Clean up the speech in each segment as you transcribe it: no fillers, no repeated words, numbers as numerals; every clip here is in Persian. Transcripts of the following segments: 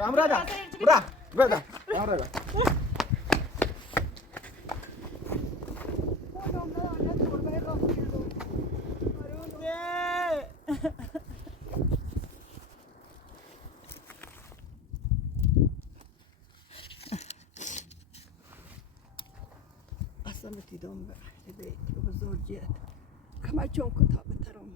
रामराजा बरा बरा रामराजा اصلا دیدم به بیت بزرگیت کما چون کتاب ترم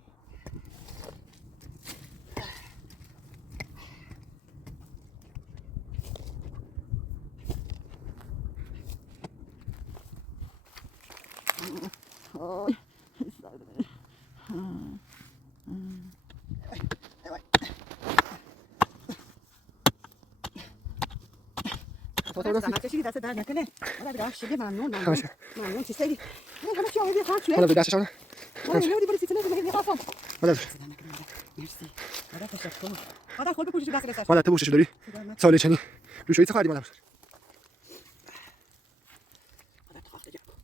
چیزی دست در نکنه حالا به داشت شده ممنون چی سری نه همه چی آمده خواهد شوه حالا به دستشان نه یهودی بری سیتونه زمین میخواستم حالا مرسی حالا تشکر حالا خود بپوشش دست رسش حالا تو پوشش داری ساله چنی روشویی چه خواهدی مادر حالا تو خواهد جا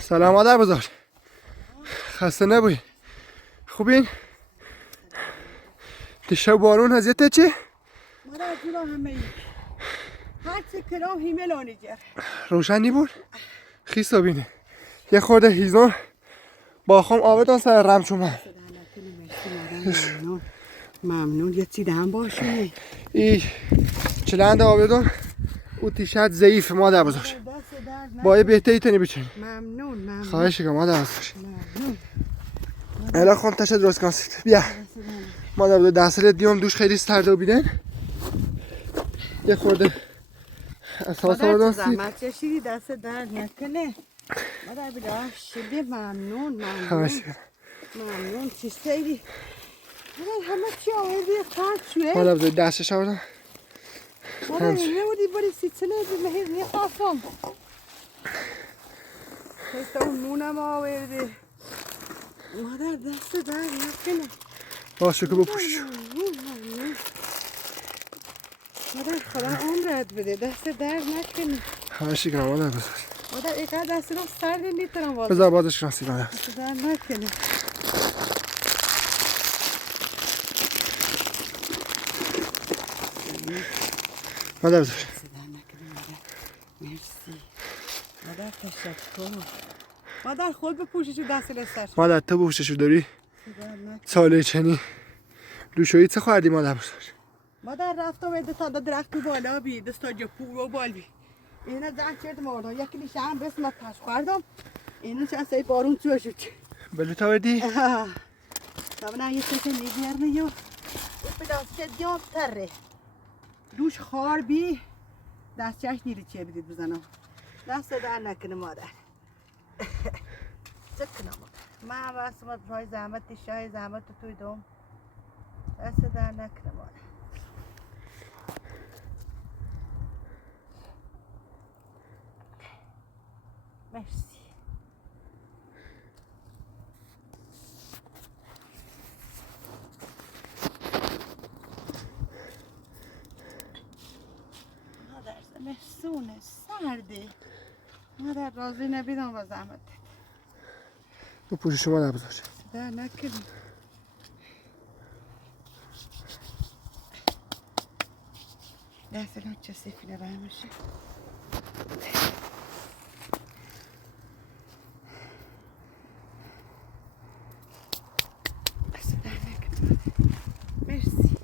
سلام مادر بزرگ. خسته نبوی؟ خوبین؟ دیشب بارون اذیتت چی؟ مادر جلو همه ای هرچی کرام هیملانی جر روشنی بود؟ خیسا بینه یه خورده هیزون با خم آبتان سر رم چومن. ممنون یه چی دهم باشه ای چلند آبتان او تیشت ضعیف مادر بزرگ. با یه بهتری تنی بچین. ممنون خواهش کنم مادر بزرگ. ممنون الان خون تشت درست کنسید. بیا مادر بزرگ دستت دیوم دوش خیلی سرده و بیدن یه خورده اساس آوردن سید. زحمت کشیدی دست درد نکنه مادر بیدار شدی. ممنون خواهش کنم ممنون چی سیدی مادر همه چی آوردی خواهد شوه مادر بزرگ دستش آوردن. مادر اینه بودی باری سیچنه بی مهیر نیخواستم خیسته اون نونم آورده مادر دست درد نکنه باشه که بپوشش. ممنون مادر خدا عمرت بده دست درد نکنه. خواهش کنم مادر بزرگ. مادر اینقدر دست رو سرد نیترم بازم بذار بازش کنسید مادر. دست درد نکنه. مادر بزرگ. دست درد نکنه مادر. مرسی مادر تشکر. مادر خود بپوشش و دست لسر مادر تو بپوششو داری؟ درد نکنه. ساله چنی لوشویی چه خواهدی مادر بزرگ؟ مادر رفتم و تا درخت بالا بی دستا جپور و بال بی اینا زن چرد مردم یکی لیشه هم بس ما پس خوردم اینا چند سایی بارون تو شد بلو تا وردی؟ طبعا یه سیت نگرنه یو به دست که دیام تره دوش خار بی دست چش نیری چه بدید بزنم دست در نکنه مادر چه کنم مادر من واسه ما پای زحمت شای زحمت توی دوم دست در نکنه مادر. مرسی مادر زمستونه سرده مادر راضی نبیدم با زحمت بپوششو مادر بزرگ. در نکنی دست لان چه سفیده برمشه دست در نکنی مرسی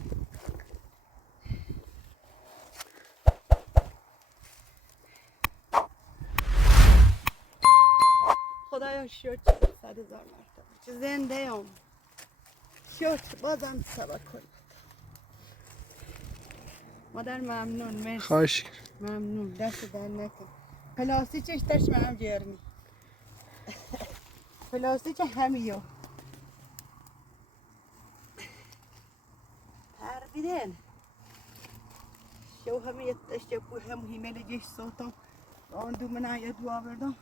خدایا شد 100,000 مرتبه چه زنده ام شد بازم سبا کن مادر ممنون مرسی خواهش ممنون دست در نکن پلاستیکش تشم هم جرنی پلاستیک همیو پربیدن شو همه اشتبو هم هیمل جیش صوتم آن دو من آیا دو آوردم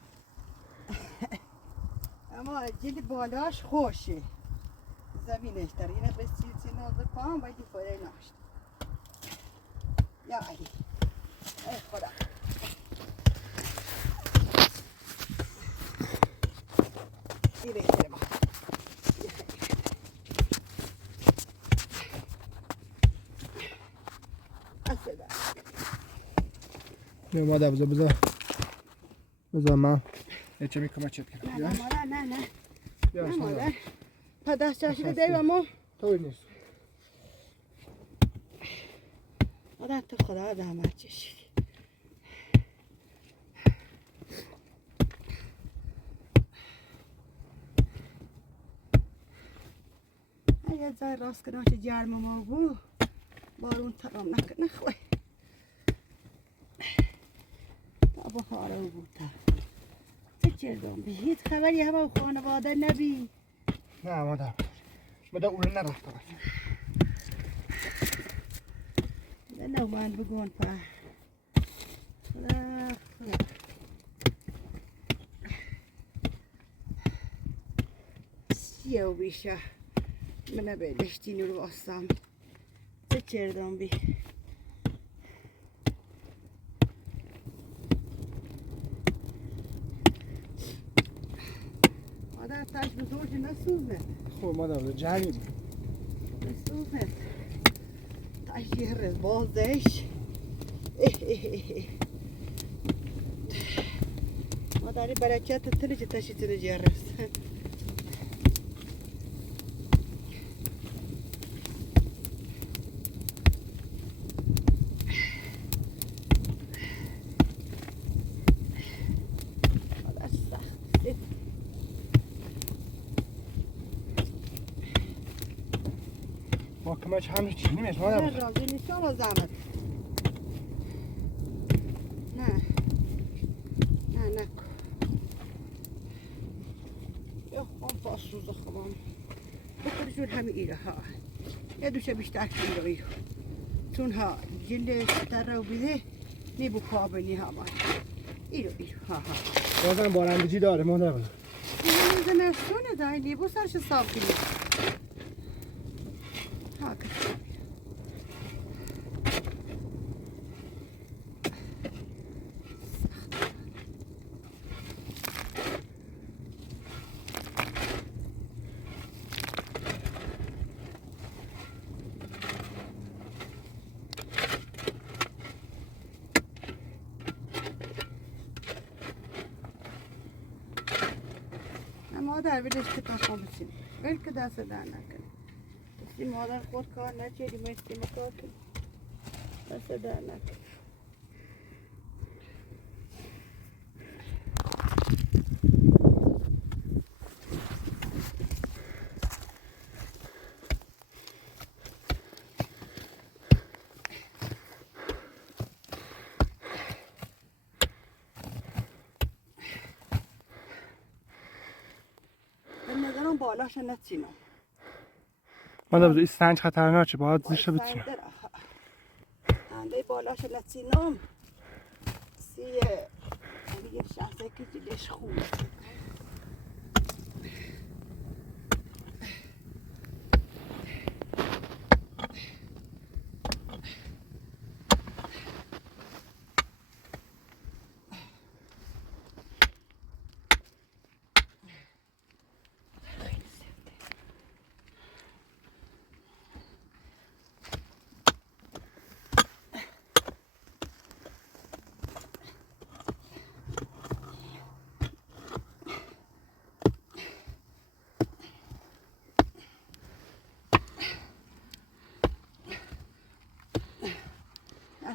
اما جلد بالاش خوشه زمینش در اینه به چیزی نازه پاهم باید فایده ناشت یا علی ای خدا این بهتره ما نه مادر بذار من چه میکنم چه کنم نه مادر نه بیا مادر دست چشیده دیم اما طوری نیست. آدم تو خدا زحمت چشیدی. یه جای راست کنم که جرم ما بود بارون ترام نکنه خواه تا بخاره بود چه کردم به هیچ خبری همه خانواده نبی نه مادر مادر اون نرفته باشه نه من بگون پا خدا سیه و بیشه منه بیلشتینی رو باستم چه کردم بی مادر تاش بزرگ نسوزه خب مادر جنگی نسوزه تاش یه رز بازش مادری برکت تنه چه تاشی تنه جرس ما همه چی نیست مادر نه راضی نیستم و زحمت نه نه نکن یا خون فاسوز خمام بخورشون همه ایره ها یه دوشه بیشتر کنگوی چون ها جلش تر رو بیده نیبو کابنی ها من ایرو ها ها بازم بارندگی داره مادر این زمستونه دای نیبو سرش صاف کنی ها کسی مادر بدش که تا خواب بسیم بل که دست در نکنه دستی مادر خود کار نچیدی مستی مکار کنی دست در نکنه بالاش نچینم مادر این سنج خطرناکه باید زیرش بچینم انده بالاش نچینم سیه دیگه شخصه که جلش خوبه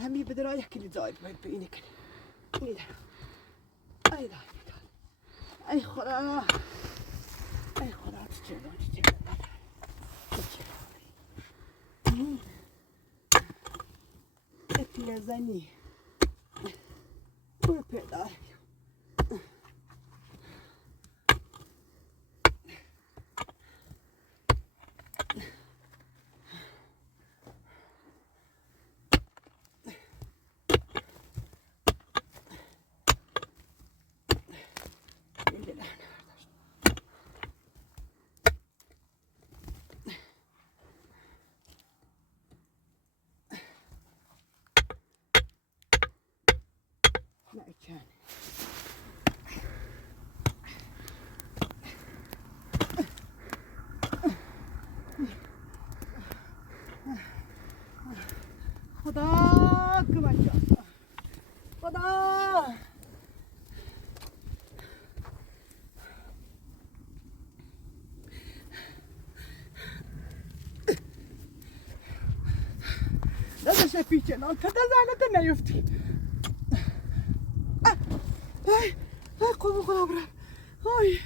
همین بدرای کلی زاید باید بینی کنی اینی در ای دای ای خدا ای خدا چه چه زنی برو پیدا خدا کمک کن خدا باشه پیچه نام تا زنده نیفتی ای قوم خدا برم آی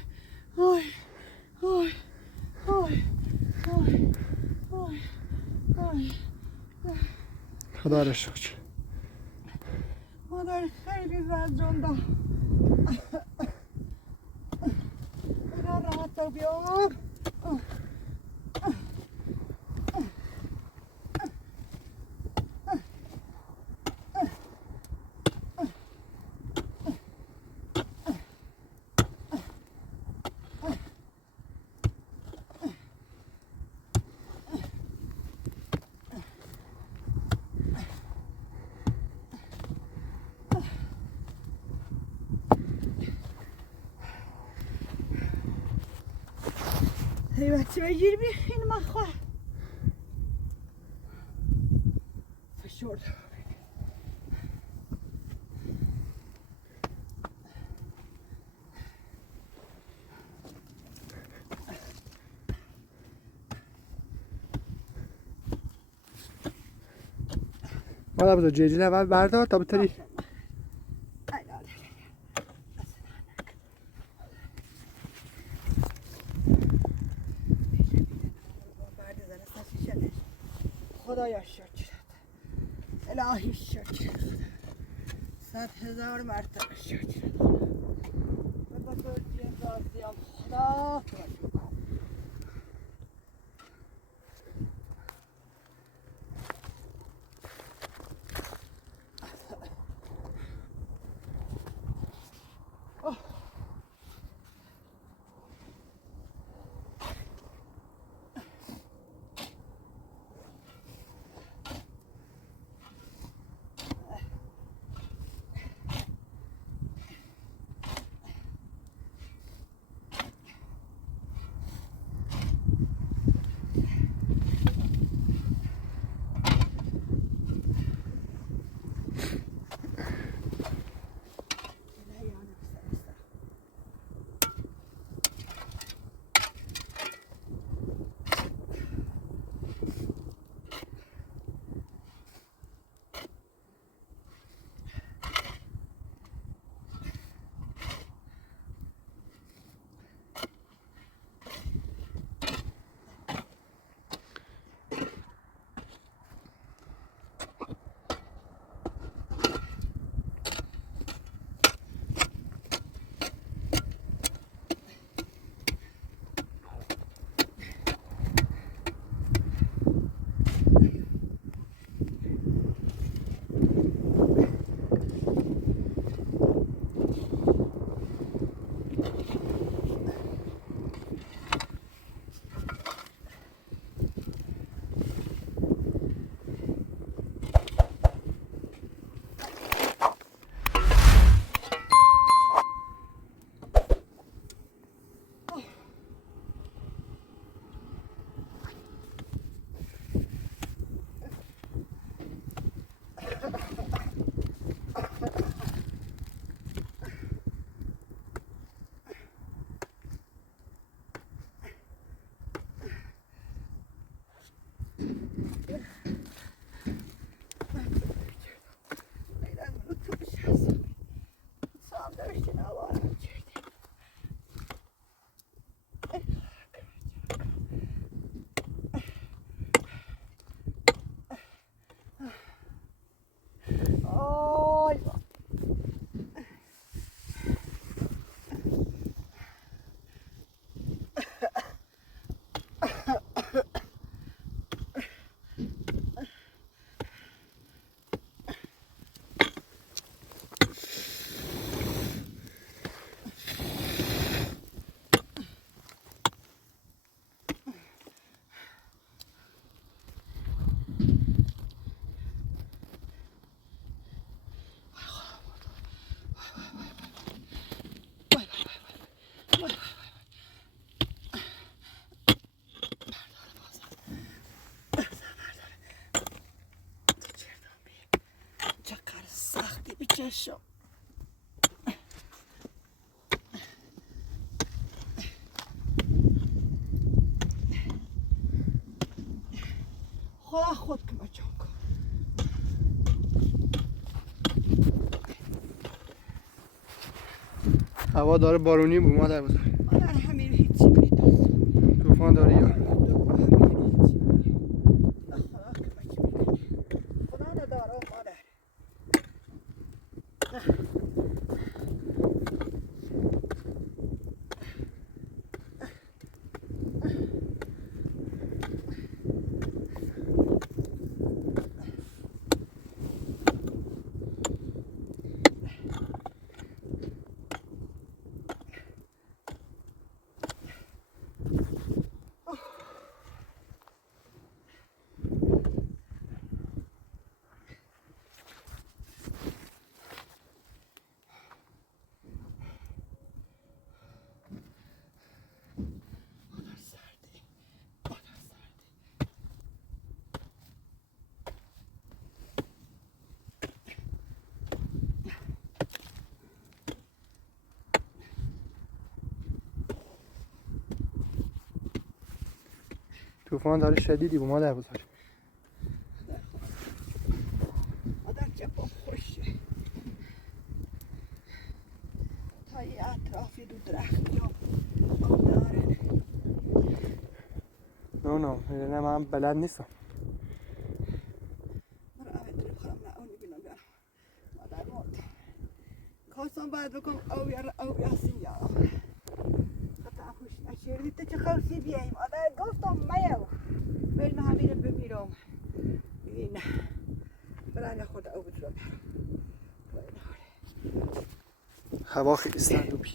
آی آی آی آی آی آی خدا را شکر. مادر خیلی زد جان دا اینا راحت تا بیام هی بچه بگیر بی این من خواه فشرد مادر بزرگ جیجیل اول بردار تا بتری خدایا شکر الهی شکر 100,000 مرتبه شکر به بزرگی راضیم خدا تو را شکر چشم خدا خود که بچم کن هوا داره بارونی بود مادر بزرگ. مادر همین هیچی میداد. طوفان داره یا خدا نداره مادر. طوفان داره شدیدی بود مادر بزرگ. مادر جبام خوشه. تا یه اطرافی دو درختی ها دارن. نه من بلد نیستم. برو اوه دارم خواهم نه اونی بینم بیارم. مادر مرد. خواستم باید بکنم او یاسین یارم. حتی خوش نشیردی تو چه خواستی بیاییم. مادر گفتم میو. بریم همینه بمیرم. ببین برای خود او بود رو برم. هوا خیلی سردوبی.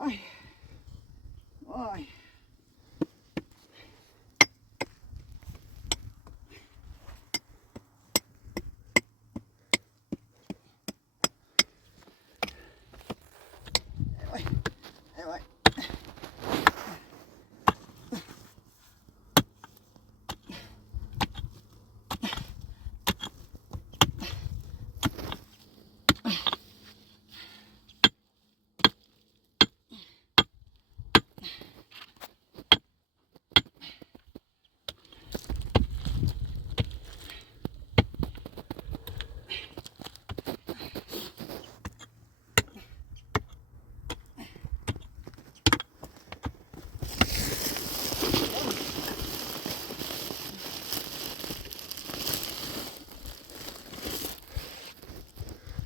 Ay. Ay. Ay. Ay.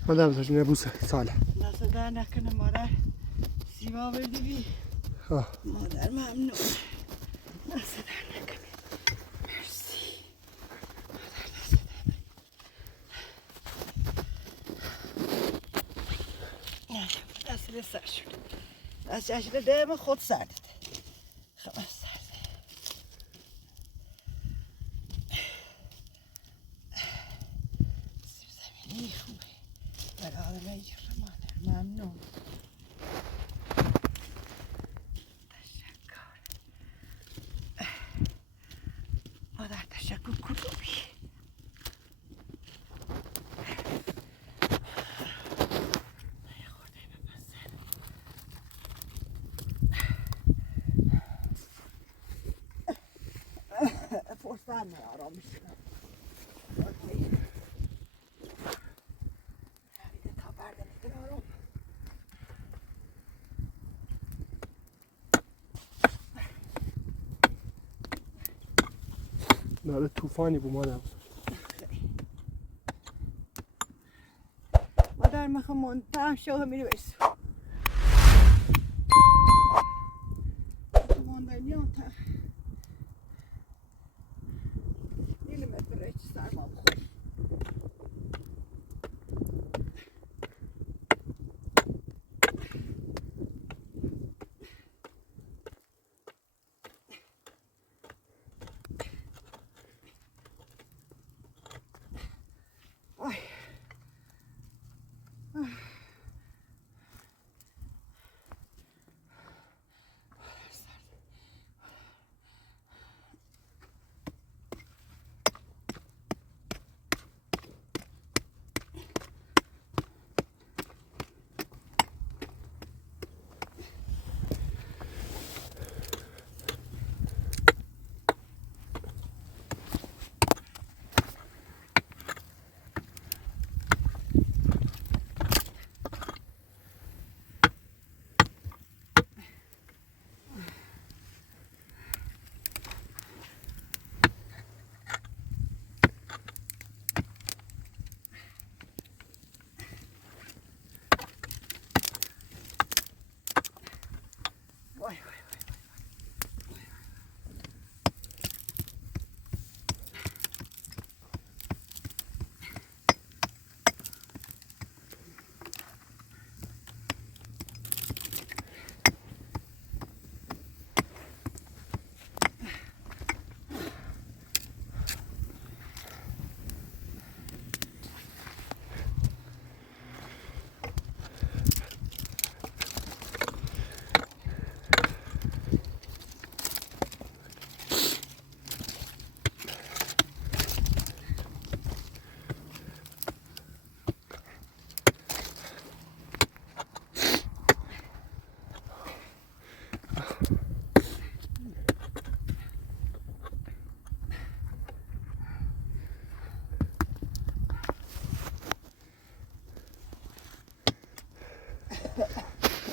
مادر بزرگ نبوسه ساله. دست در نکنه مادر. سیما بردی بی. مادر ممنون. دست در نکنه. مرسی. مادر دست در نکنه. دست سر شد. دست جشن دم خود سردید. خب سرده. سیب زمینی خوبه. برای آدم ایجا مادر ممنون. تشکر. مادر تشکر کدومی. خورده بپسن. فرصت آرام میشونم. داره طوفانی بود مادر. مادر میخوام منتهم شو میری برسو. ماندنی آتا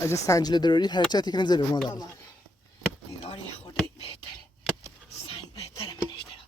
اگه سنجله داری حرکتی کنه زیر مادر. تمام. نگار یه خورده بهتره. سنگ بهتره منش دارم.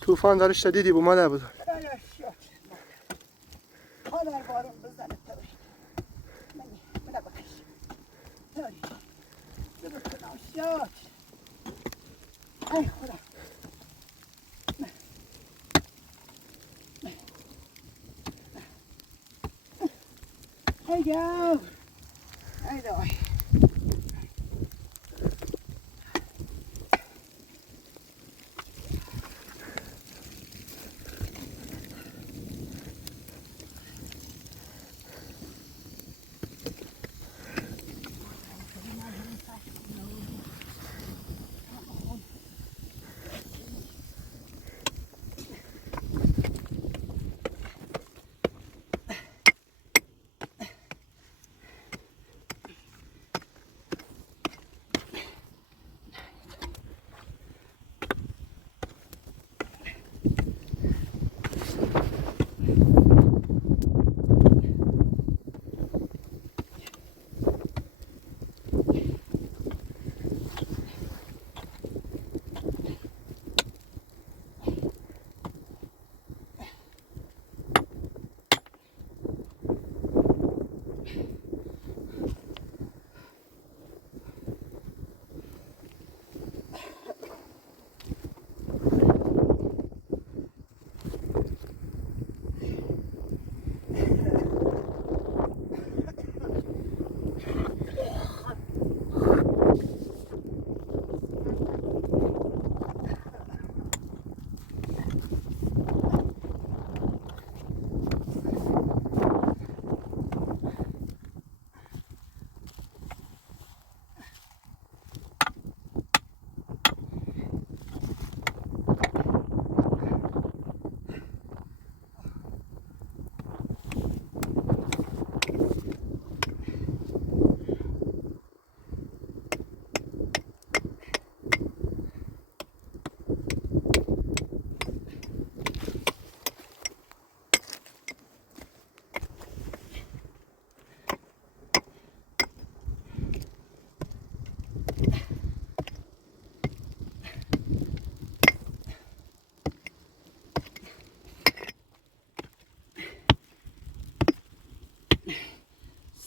طوفان داره شدیدی بود مادر بود. مادر بارون بزنه توی. من بکش. توی. بکنم شد. ای خدا. Hey go. Hey doy.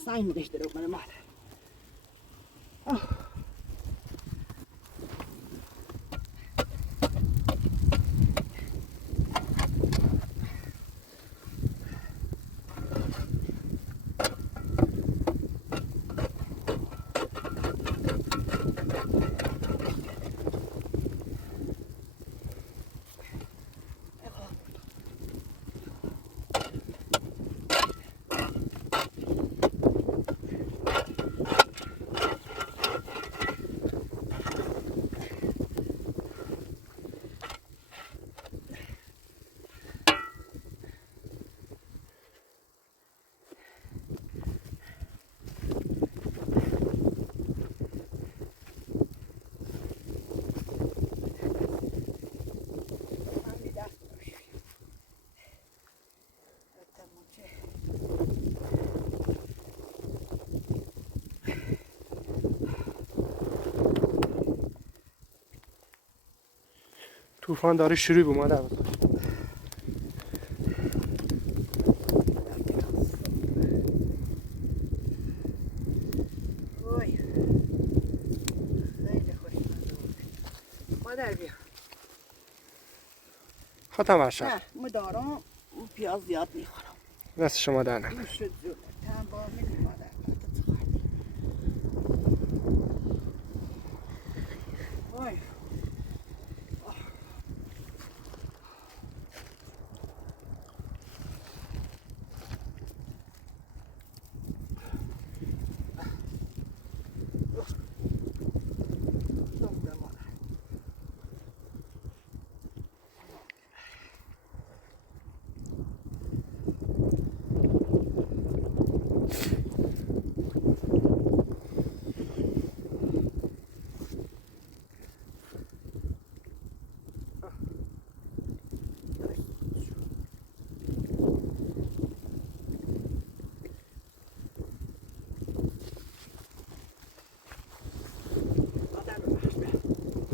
Sign me işte bana mal. طوفان داره شروع به مادر بود. مادر بیا. خودم ورشم. نه مدارم پیاز زیاد میخورم. دست شما در نکنه. دوش شد زونه. تن با میدی مادر. وای.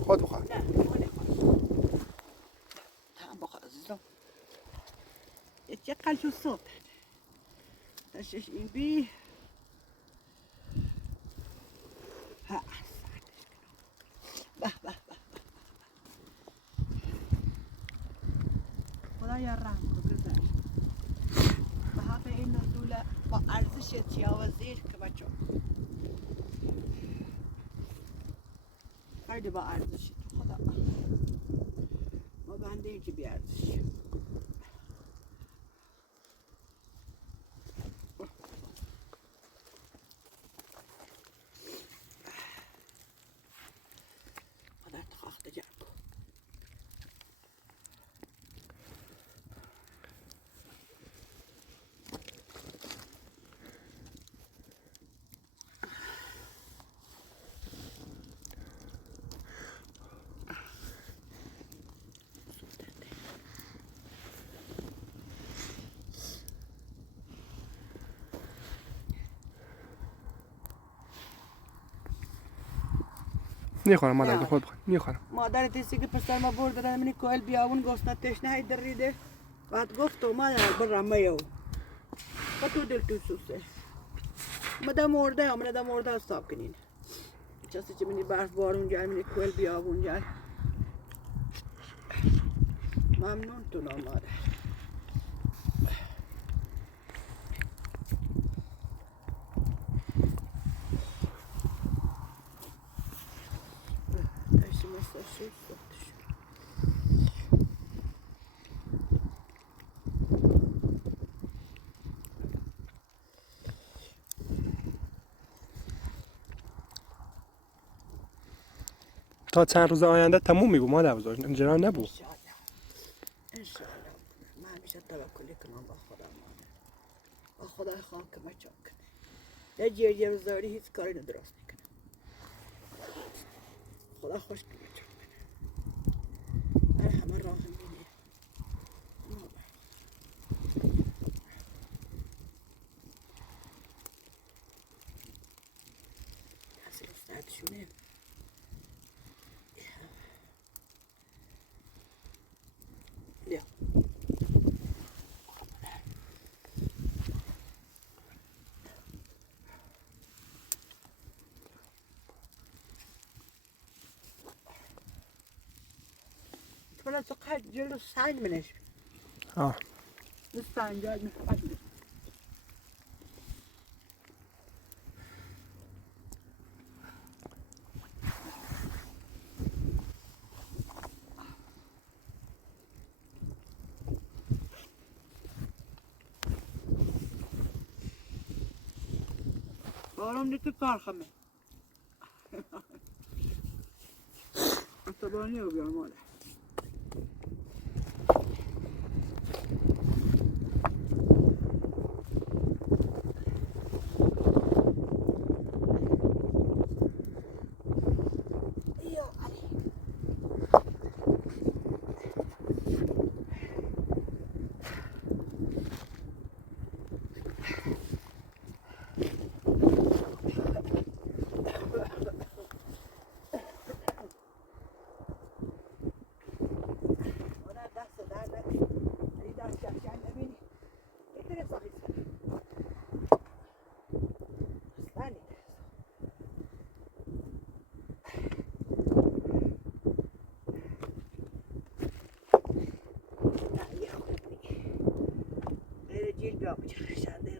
خود بخور. نه مال خواست. تم بخور عزیزم. چقدر شو صبح. تشش این بی. ها. به به به. خدایا رحم کن گذشت. به حق این نزول با ارزش تیاوزیر که بچه خیلی با ارزشی تو خدا ما بنده این که بی ارزشی خدا تخاخت جمع کن میخورم مادر نه. خود بخور. میخورم. مادر تیسی که پسر ما برد دارن منی کوهل بیابون گفتن تشنه های دریده بعد گفت و مادر برم میو و تو دل تو سوسه مده مرده یا مده مرده حساب کنین چسته چه منی برف بارون جای منی کوهل بیابون جای ممنون تو مادر تشتی مثل شد سختش تا چند روز آینده تموم میگو مادر بزرگ. اینجا نبود. انشالله انشالله من همیشه توکلی کنم با خدا مادر با خدا خواهم که ما چاک کنه یه جیر روزداری هیچ کاری ندرست میکنه خدا خوش کنه چاک کنه من همه راه میبینه کسی رو سردشونه بیا تو تو قد جلو سنگ منش آه. این سنگات میخواد بارم نیت کار خمه عصبانی رو بیار ماله جیل بیا بجرشنده